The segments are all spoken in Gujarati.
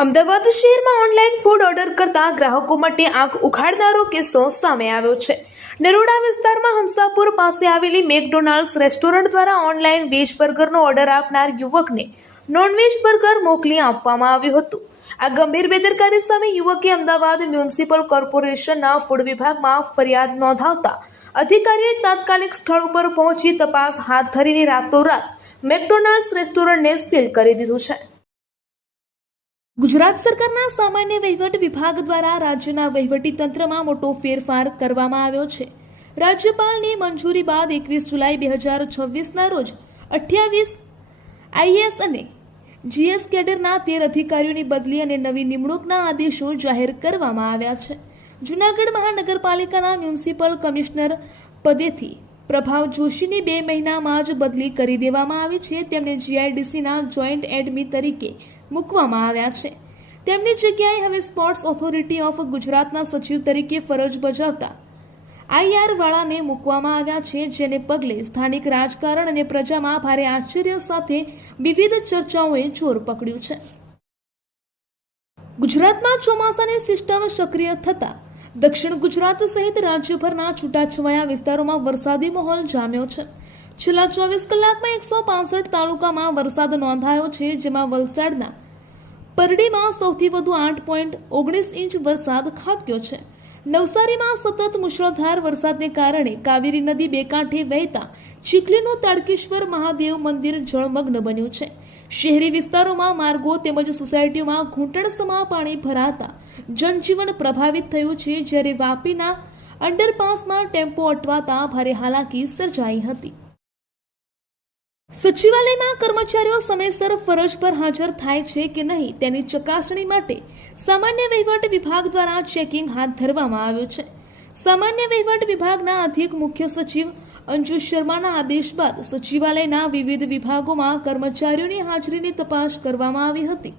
અમદાવાદ શહેરમાં ઓનલાઈન ફૂડ ઓર્ડર કરતા ગ્રાહકો માટે આંખ ઉઘાડનારો કિસ્સો સામે આવ્યો છે। નરોડા વિસ્તારમાં હંસાપુર પાસે આવેલી મેકડોનાલ્ડ્સ રેસ્ટોરન્ટ દ્વારા ઓનલાઈન વેજ બર્ગરનો ઓર્ડર આપનાર યુવકને નોનવેજ બર્ગર મોકલી આપવામાં આવ્યું હતું। આ ગંભીર બેદરકારી સામે યુવકે અમદાવાદ મ્યુનિસિપલ કોર્પોરેશનના ફૂડ વિભાગમાં ફરિયાદ નોંધાવતા અધિકારીઓએ તાત્કાલિક સ્થળ ઉપર પહોંચી તપાસ હાથ ધરીને રાતોરાત મેકડોનાલ્ડ્સ રેસ્ટોરન્ટને સીલ કરી દીધું છે। ગુજરાત સરકારના સામાન્ય વહીવટ વિભાગ દ્વારા રાજ્યના વહીવટી તંત્રમાં મોટો ફેરફાર કરવામાં આવ્યો છે। રાજ્યપાલની મંજૂરી બાદ 21 જુલાઈ 2026ના રોજ 28 આઈએએસ અને જીએસ કેડરના 13 અધિકારીઓની બદલી અને નવી નિમણૂકના આદેશો જાહેર કરવામાં આવ્યા છે। જૂનાગઢ મહાનગરપાલિકાના મ્યુનિસિપલ કમિશનર પદેથી પ્રભાવ જોશીની 2 મહિનામાં જ બદલી કરી દેવામાં આવી છે। તેમને જીઆઈડીસીના જોઈન્ટ એડમી તરીકે મૂકવામાં આવ્યા છે। તેમની જગ્યાએ હવે સ્પોર્ટ્સ ઓથોરિટી ઓફ ગુજરાતના સચિવ તરીકે ફરજ બજાવતા આઈઆર વાળાને મૂકવામાં આવ્યા છે, જેને પગલે સ્થાનિક રાજકારણ અને પ્રજામાં ભારે આશ્ચર્ય સાથે વિવિધ ચર્ચાઓએ જોર પકડ્યું છે। ગુજરાતમાં ચોમાસાની સિસ્ટમ સક્રિય થતા દક્ષિણ ગુજરાત સહિત રાજ્યભરના છૂટાછવાયા વિસ્તારોમાં વરસાદી માહોલ જામ્યો છે। છેલ્લા 24 કલાકમાં 165 તાલુકામાં વરસાદ નોંધાયો છે, જેમાં વલસાડના પરડીમાં સૌથી વધુ 8.19 ઇંચ વરસાદ ખાબક્યો છે। નવસારીમાં સતત મુશળધાર વરસાદને કારણે કાવેરી નદી બે કાંઠે વહેતા ચીખલીનું તાડકેશ્વર મહાદેવ મંદિર જળમગ્ન બન્યું છે। શહેરી વિસ્તારોમાં માર્ગો તેમજ સોસાયટીઓમાં ઘૂંટણસમા પાણી ભરાતા જનજીવન પ્રભાવિત થયું છે, જ્યારે વાપીના અંડરપાસમાં ટેમ્પો અટવાતા ભારે હાલાકી સર્જાઈ હતી। સચિવાલયમાં કર્મચારીઓ સમયસર ફરજ પર હાજર થાય છે કે નહીં તેની ચકાસણી માટે સામાન્ય વહીવટ વિભાગ દ્વારા ચેકિંગ હાથ ધરવામાં આવ્યું છે। સામાન્ય વહીવટ વિભાગના અધિક મુખ્ય સચિવ અંજુ શર્માના આદેશ બાદ સચિવાલયના વિવિધ વિભાગોમાં કર્મચારીઓની હાજરીની તપાસ કરવામાં આવી હતી।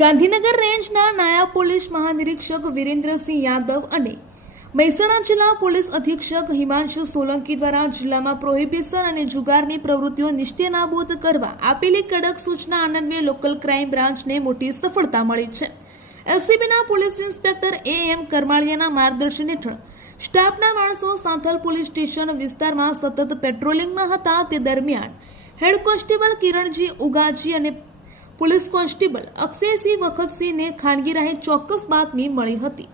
ગાંધીનગર રેન્જના નાયબ પોલીસ મહાનિરીક્ષક વિરેન્દ્રસિંહ યાદવ અને મહેસાણા જિલ્લા પોલીસ અધિક્ષક હિમાંશુ સોલંકી દ્વારા જિલ્લામાં પ્રોહિબિશન અને જુગારની પ્રવૃત્તિઓ નિશ્ચયનાબૂદ કરવા આપેલી કડક સૂચના અન્વયે લોકલ ક્રાઇમ બ્રાન્ચને મોટી સફળતા મળી છે। એલસીબીના પોલીસ ઇન્સ્પેક્ટર એએમ કરમાળિયાના માર્ગદર્શન હેઠળ સ્ટાફના માણસો સાંથલ પોલીસ સ્ટેશન વિસ્તારમાં સતત પેટ્રોલિંગમાં હતા। તે દરમિયાન હેડ કોન્સ્ટેબલ કિરણજી ઉગાજી અને પોલીસ કોન્સ્ટેબલ અક્ષયસિંહ વખતસિંહને ખાનગી રાહે ચોક્કસ બાતમી મળી હતી।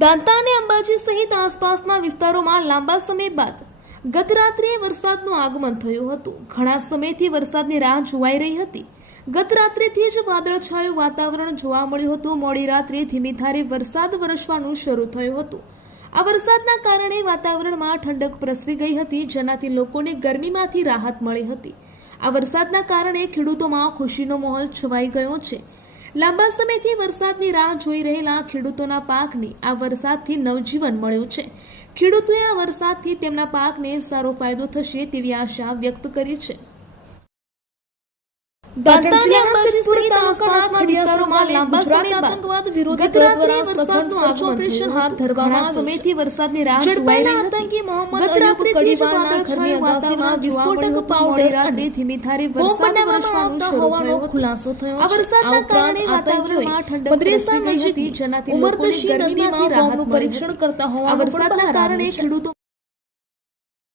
દાંતા અને અંબાજી સહિત આસપાસના વિસ્તારોમાં લાંબા સમય બાદ ગત રાત્રે વરસાદનું આગમન થયું હતું। ઘણા સમયથી વરસાદની રાહ જોવાઈ રહી હતી। ગત રાત્રેથી જ વાદળછાયું વાતાવરણ જોવા મળ્યું હતું। મોડી રાત્રે ધીમી ધારે વરસાદ વરસવાનું શરૂ થયું હતું। આ વરસાદના કારણે વાતાવરણમાં ઠંડક પ્રસરી ગઈ હતી, જેનાથી લોકોને ગરમીમાંથી રાહત મળી હતી। આ વરસાદના કારણે ખેડૂતોમાં ખુશીનો માહોલ છવાઈ ગયો છે। લાંબા સમયથી વરસાદની રાહ જોઈ રહેલા ખેડૂતોના પાકને આ વરસાદથી નવજીવન મળ્યું છે। ખેડૂતોએ આ વરસાદથી તેમના પાકને સારો ફાયદો થશે તેવી આશા વ્યક્ત કરી છે।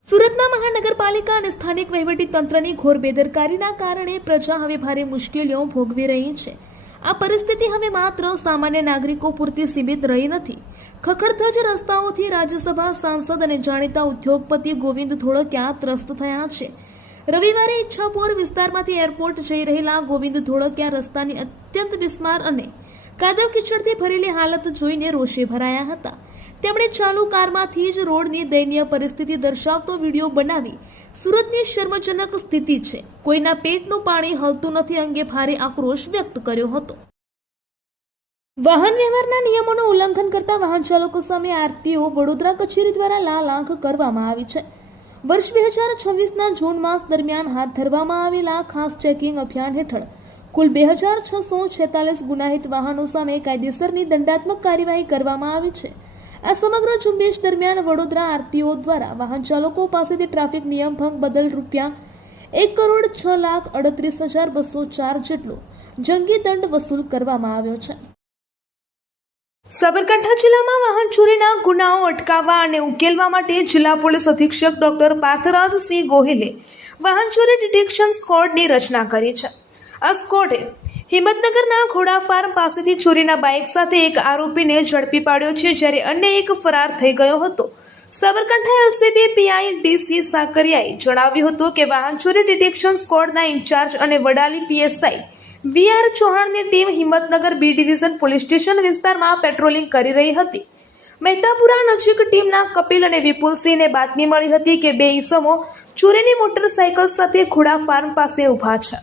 સુરતના મહાનગરપાલિકા અને સ્થાનિક વહીવટી તંત્રની ઘોર બેદરકારીના કારણે પ્રજા હવે ભારે મુશ્કેલીઓ ભોગવી રહી છે। આ પરિસ્થિતિ હવે માત્ર સામાન્ય નાગરિકો પૂરતી સીમિત રહી નથી। ખખડધજ રસ્તાઓથી રાજ્યસભા સાંસદ અને જાણીતા ઉદ્યોગપતિ ગોવિંદ ધોળકિયા ત્રસ્ત થયા છે। રવિવારે ઈચ્છાપુર વિસ્તારમાંથી એરપોર્ટ જઈ રહેલા ગોવિંદ ધોળકિયા રસ્તાની અત્યંત બિસ્માર અને કાદવ કીચડથી ભરેલી હાલત જોઈને રોષે ભરાયા હતા। તેમણે ચાલુ કારમાંથી જ રોડની દયનીય પરિસ્થિતિ દર્શાવતો વિડીયો બનાવી સુરતની શર્મજનક સ્થિતિ છે, કોઈના પેટનું પાણી હલતું નથી અંગે ભારે આક્રોશ વ્યક્ત કર્યો હતો। વાહન વ્યવહારના નિયમોનું ઉલ્લંઘન કરતા વાહન ચાલકો સામે આરટીઓ વડોદરા કચેરી દ્વારા લાલાંક કરવામાં આવી છે। વર્ષ 2026ના જૂન માસ દરમિયાન હાથ ધરવામાં આવેલા ખાસ ચેકિંગ અભિયાન હેઠળ કુલ 2646 ગુનાહિત વાહનો સામે કાયદેસરની દંડાત્મક કાર્યવાહી કરવામાં આવી છે। આ સમગ્ર ઝુંબેશ દરમિયાન વડોદરા આરટીઓ દ્વારા વાહન ચાલકો પાસેથી ટ્રાફિક નિયમ ભંગ બદલ રૂપિયા 1,06,38,204 જેટલો જંગી દંડ વસૂલ કરવામાં આવ્યો છે. સાબરકાંઠા જિલ્લામાં વાહન ચોરીના ગુનાઓ અટકાવવા અને ઉકેલવા માટે જિલ્લા પોલીસ અધિક્ષક ડોક્ટર પાર્થરાજસિંહ ગોહિલે વાહન ચોરી ડિટેક્શન સ્ક્વોડની રચના કરી છે. આ સ્ક્વોડે હિંમતનગરના ઘોડા ફાર્મ પાસેથી ચોરીના બાઇક સાથે એક આરોપીને ઝડપી પાડ્યો છે, જ્યારે અન્ય એક ફરાર થઈ ગયો હતો. સાબરકાંઠા એલસીબી પીઆઈ ડીસી સાકરિયાએ જણાવ્યું હતું કે વાહન ચોરી ડિટેક્શન સ્ક્વોડના ઇન્ચાર્જ અને વડાલી પીએસઆઈ વીઆર ચૌહાણની team Himmatnagar B division police station વિસ્તારમાં પેટ્રોલિંગ કરી રહી હતી. મહેતાપુરા નજીક ટીમના કપિલ અને વિપુલસિંહને બાતમી મળી હતી કે બે ઈસમો ચોરીની મોટરસાયકલ સાથે ઘોડા ફાર્મ પાસે ઊભા છે.